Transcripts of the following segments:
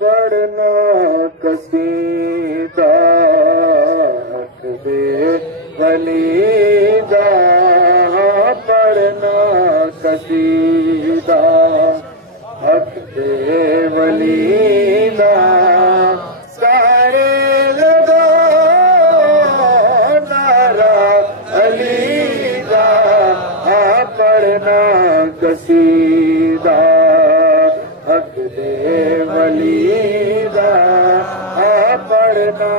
पढ़ना कसीदा हक दे वलीदा, पढ़ना कसीदा हक दे वलीदा, सारे लगा नारा अलीदा, पढ़ना कसीदा हक दे वलीदा, पढ़ना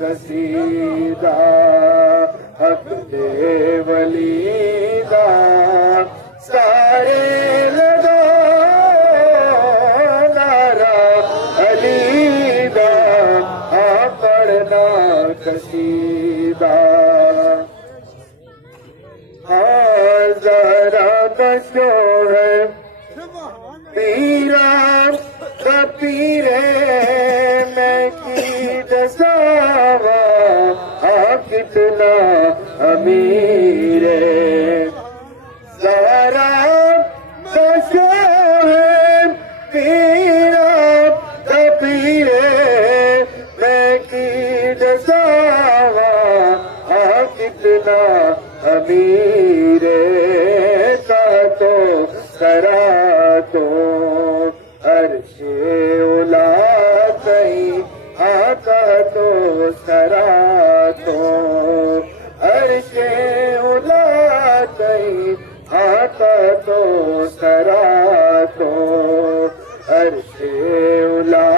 कसीदा हक दे वलीदा, सारे लगा नारा अलीदा, पढ़ना कसीदा। जरा बचो है पीरा पीरे मैं की दसावा, कितना अमीरे, जरा बचो है पीरा पीरे मैं की दसावा, कितना अमीरे, का तो करा तो अर्शे उला कहीं, आका तो करा तो अर्शे उला कहीं, आका तो करा तो अर्शे उला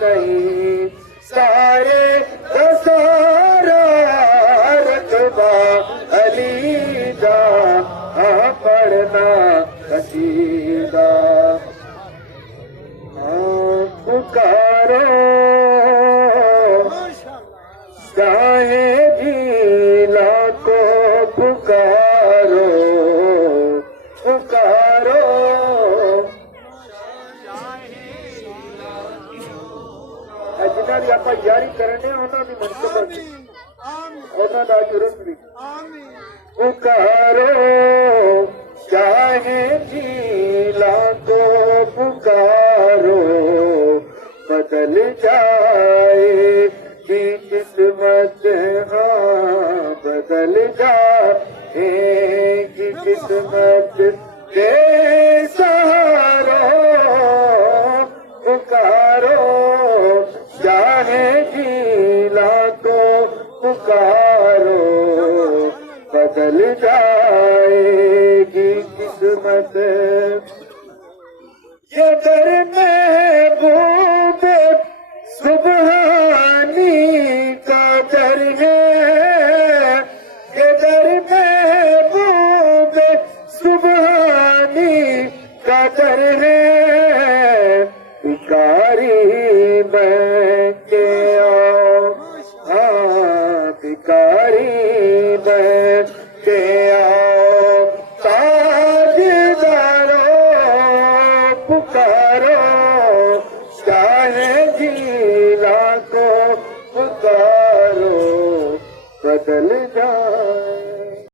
कहीं, सारे दसारा रकबा अलीदा, पढ़ना कसीदा। पुकारो चाहे झीला को पुकारो, पुकारो जिन्हों की आप यारी करने उन्होंने मनसूबत उन्होंने जुर्म भी, पुकारो चाहे झीला को पुकारो, बदल जाएगी किस्मत, हाँ बदल जाएगी किस्मत के सहारो, पुकारो चाहे झीला को पुकारो, बदल जाएगी किस्मत, ये दर में